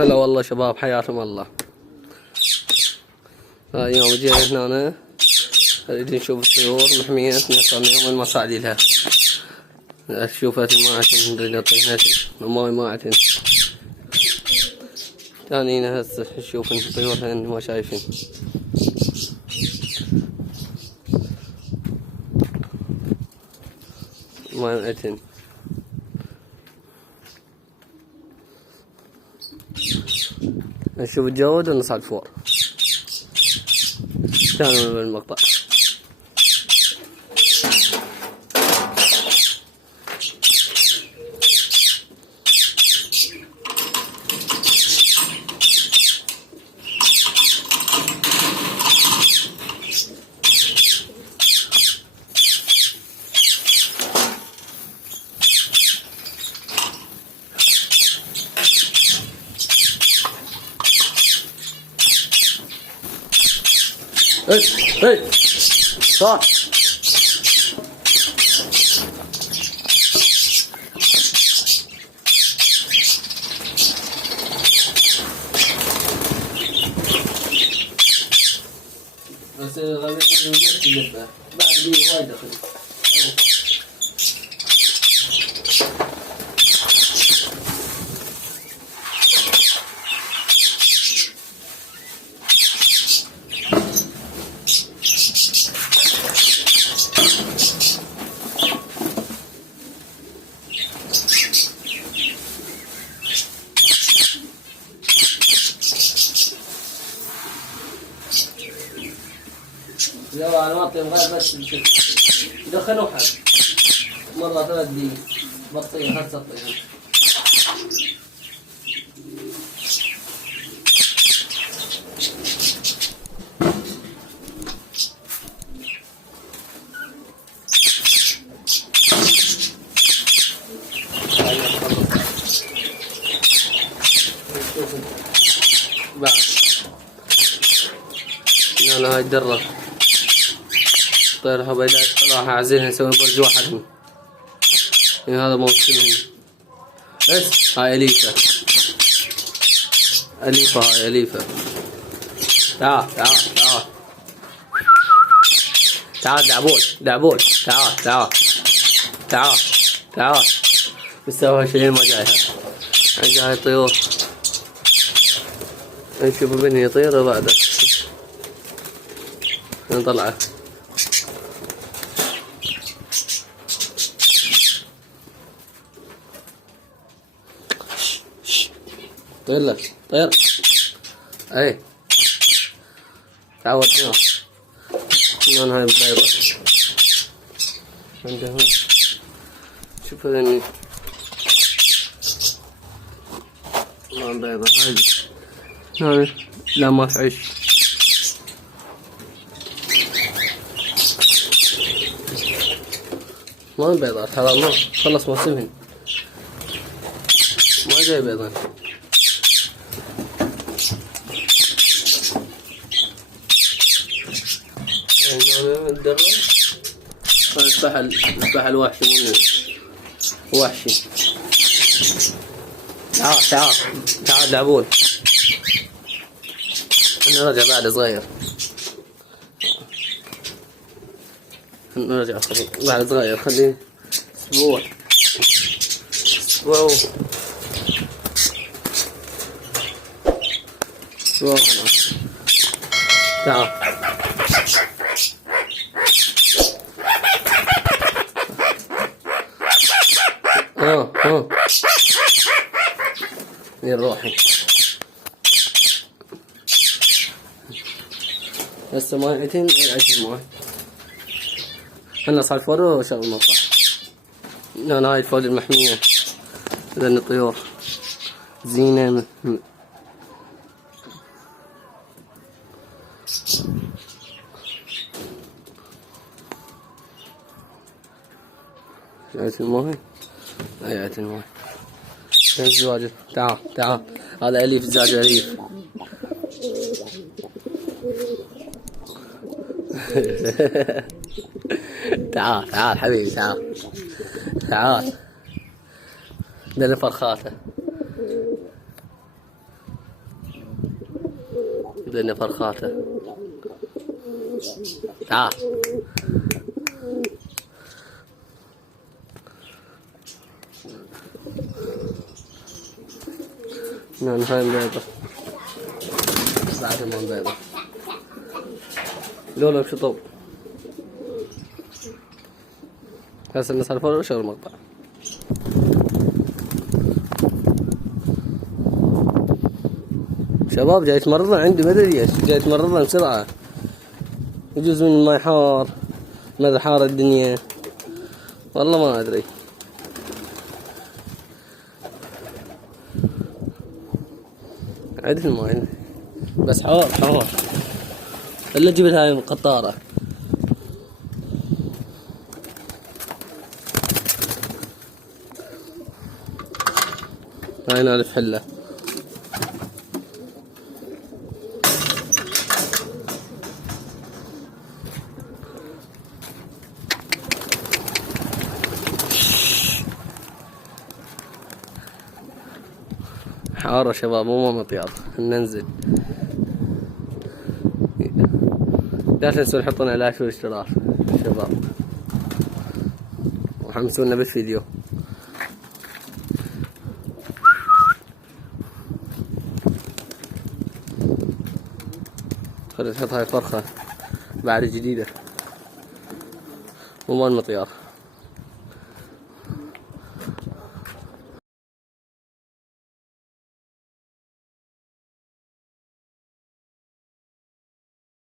هلا والله شباب، حياكم الله. اليوم جينا هنا نريد نشوف الطيور محمية، نطلع يوم المصاعدي لها. شوفت الماعتن نريد نعطيها ماي ماعتن. تانينا هسه نشوف الطيور هن ما شايفين. ماي ماعتن. نشوف الجود ونصعد فوق. كانوا بالمقطع. اي صح. بس غالبا اللفة بعد دي وايد دخل. لا انا ما اعطيهم غير بس يدخلوا حد مرة 3 دقيقة بطيء هسه اطيهم. بعد انا هاي الدرة طيرها بيدا راح اعزلها نسوي برج واحد. يعني هذا موسمهم. بس هاي اليفة. اليفة هاي اليفة. تعال تعال تعال تعال دعبول دعبول تعال تعال تعال تعال. بسوي شيء ما جايها. جاي طيور. نشوف بني يطير وبعده نطلعه. طير لك طير. اي تعود هنا. هنا هاي البيضة عندها. شوف هذني ما بيضة هاي. لا ما تعيش. ما بيضات هذا ما خلص موسمهن. ما جاي بيضان. الدرة الفحل وحشي وحشي. تعال تعال تعال دعبول. نرجع بعد صغير. نرجع بعد صغير خليه اسبوع اسبوع اسبوع. تعال وين روحي. هسه مايتين عجل ماي. انا صار فورو وشغل مطلع. انا هاي الفوج المحمية لان الطيور زينة. شايف الماي؟ هاي الماي. الزواج تعال تعال. هذا أليف الزواج أليف. تعال تعال حبيبي تعال تعال. ده فرخاته. الدنيا فرخاته. تعال نعم هاي بيضة بعد ما بيضة لونه بشطوب. هسه الناس عرفوا وش المقطع. شباب جاي تمرضنا عندي ما ادري ليش جاي تمرضنا بسرعة. يجوز من الماي حار ماذا حار الدنيا والله ما ادري. عدل الماي بس حار حار الا جبت هاي من قطارة. هاي نعرف حلة. حارة شباب مو مطيار ننزل. لا تنسوا نحطنا لايك واشتراك شباب وحمسونا بالفيديو. خلينا نحط هاي فرخة بعد جديدة مو مال مطيار.